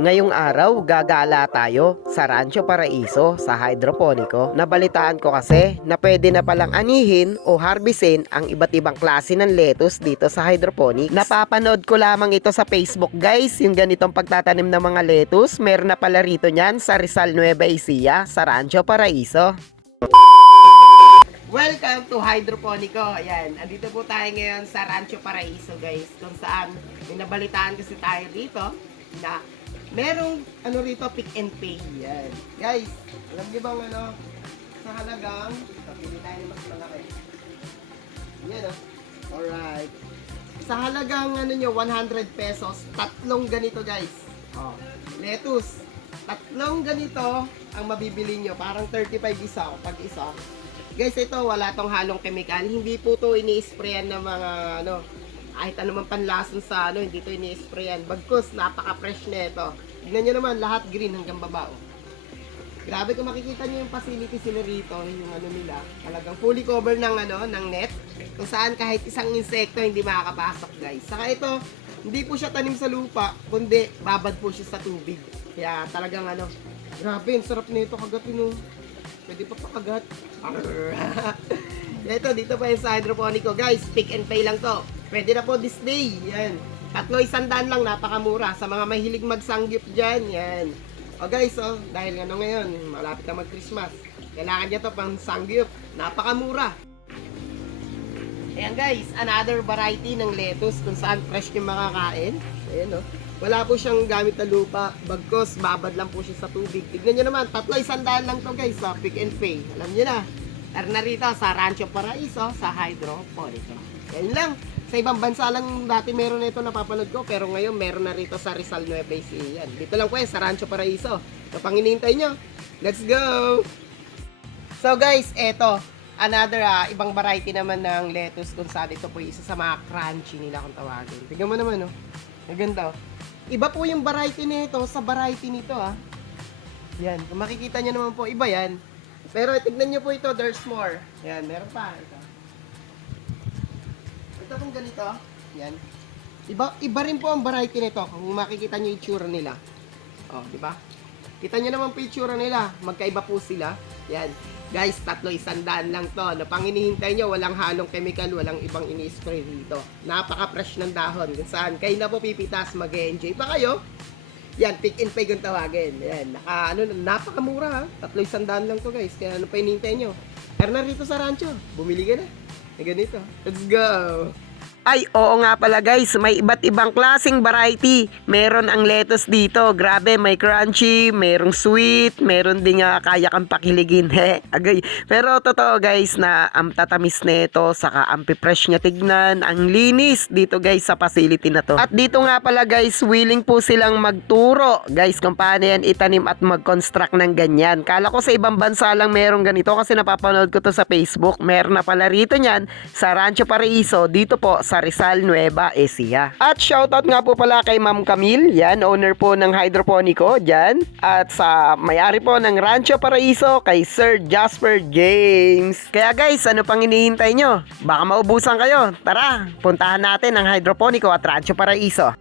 Ngayong araw, gagala tayo sa Rancho Paraiso sa hydroponiko. Nabalitaan ko kasi na pwede na palang anihin o harbisin ang iba't ibang klase ng lettuce dito sa hydroponics. Napapanood ko lamang ito sa Facebook guys, yung ganitong pagtatanim ng mga lettuce. Meron na pala rito niyan sa Rizal Nueva Ecija sa Rancho Paraiso. Welcome to Hydroponico. Ayan, andito po tayo ngayon sa Rancho Paraiso guys, kung saan may nabalitaan kasi tayo dito na merong rito, pick and pay. Yan. Guys, alam niyo bang sa halagang, pili tayo ng mas malaki. Yan alright. Sa halagang 100 pesos, tatlong ganito guys. Lettuce. Tatlong ganito ang mabibili nyo. Parang 35 isa pag isa. Guys, ito wala tong halong chemical. Hindi po to ini-sprayan ng mga kahit anumang panlason sa hindi to ini-sprayan. Bagkus, napaka-fresh na ito. Tignan nyo naman, lahat green hanggang baba. Grabe, kung makikita nyo yung facility sila rito, yung nila, talagang fully cover ng ng net, kung saan kahit isang insekto hindi makakapasok guys. Saka ito, hindi po siya tanim sa lupa, kundi babad po siya sa tubig. Kaya talagang grabe, ang sarap nito kagatin. Pwede pa pakagat. Dito pa yung sa hydroponico guys, pick and pay lang to. Pwede na po this day. Yan. 300 lang, napakamura. Sa mga mahilig magsangyup dyan, yan. Guys, dahil ngayon, malapit na mag-Christmas. Kailangan nyo to pang sangyup. Napakamura. Ayan guys, another variety ng lettuce kung saan fresh yung makakain. Ayan wala po siyang gamit na lupa. Bagkos, babad lang po siya sa tubig. Tignan nyo naman, 300 lang to guys, sa pick and pay. Alam nyo na. Na rito sa Rancho Paraiso sa hydroponico. Yan lang. Sa ibang bansa lang dati meron na ito napapanood ko, pero ngayon meron na rito sa Rizal Nueva Ecija. Dito lang po sa Rancho Paraiso. So pang hinihintay nyo, let's go! So guys, eto another ibang variety naman ng lettuce kung saan ito po isa sa mga crunchy nila kung tawagin. Tignan mo naman maganda. Iba po yung variety nito sa variety nito Yan, kung makikita nyo naman po, iba yan. Pero tignan nyo po ito, there's more. Yan, meron pa. Ito pong ganito. Yan. Iba rin po ang variety nito. Kung makikita nyo yung itsura nila. Di ba? Kita nyo naman po yung itsura nila. Magkaiba po sila. Yan. Guys, 300 lang to. Pang hinihintay nyo, walang halong chemical, walang ibang ini-spray dito. Napaka-fresh ng dahon. Kung saan kayo na po pipitas, mag-enjoy pa kayo. Yan, pick and pay kung tawagin. Yan, napakamura 300 lang to guys. Kaya pa hinihintay nyo? Pero narito sa rancho, bumili ka na. Ganito. Let's go! Ay, oo nga pala guys, may iba't ibang klaseng variety. Meron ang lettuce dito, grabe, may crunchy, merong sweet, meron din nga kaya kang pakiligin. Agay. Pero totoo guys na ang tatamis nito, saka ang fresh niya tignan, ang linis dito guys sa facility na to. At dito nga pala guys, willing po silang magturo guys kung paano yan itanim at mag-construct ng ganyan. Kala ko sa ibang bansa lang merong ganito kasi napapanood ko to sa Facebook. Meron na pala rito niyan sa Rancho Paraiso, dito po sa Rizal Nueva Ecija. At shoutout nga po pala kay Ma'am Camille, yan, owner po ng hydroponico dyan. At sa may-ari po ng Rancho Paraiso, kay Sir Jasper James. Kaya guys, ano pang hinihintay nyo? Baka maubusan kayo. Tara, puntahan natin ang hydroponico at Rancho Paraiso.